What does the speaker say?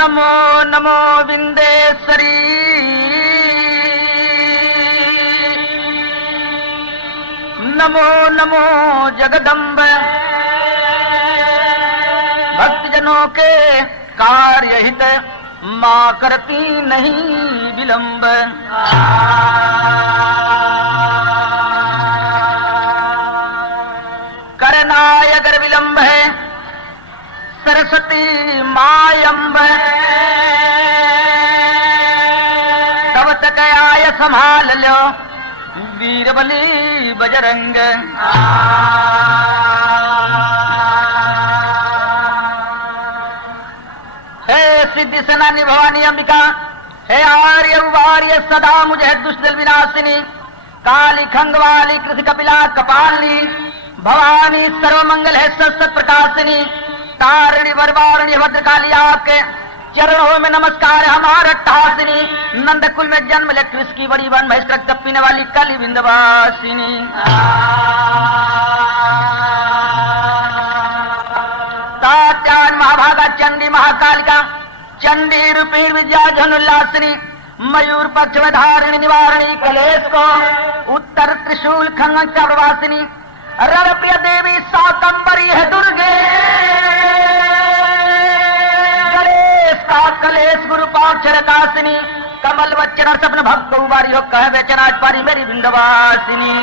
नमो नमो विंदेश्वरी नमो नमो जगदम्ब भक्तजनों के कार्य हित मां करती नहीं विलंब। करनाय अगर विलंब है सरस्वती मायंब तब तक आय संभाल लो वीरबली बजरंग। हे सिद्धि सेनानी भवानी अंबिका, हे आर्य उवार्य सदा मुझे दुष्टदल विनाशिनी, काली खंगवाली कृति कपिला कपालिनी, भवानी सर्वमंगल है सत प्रकाशिनी, तारिणी वरवारिणी भद्रकाली आपके चरणों में नमस्कार हमारा टासिनी। नंदकुल में जन्म ले कृष्ण की बड़ी बन महेश रक्त पीने वाली काली विंध्यवासिनी। तात्यान महाभागा चंडी महाकालिका चंडी रूपी विद्या धनुल्लासिनी, मयूर पक्ष में धारिणी निवारणी कलेश को उत्तर त्रिशूल खंग चरवासिनी, रण प्रिय देवी साकंबरी है दुर्गे, कलेश गुरु पाक्षर कासिनी, कमल वचन सपन भक्त उबारी हो कह बेचन आज पारी मेरी विंध्यवासिनी।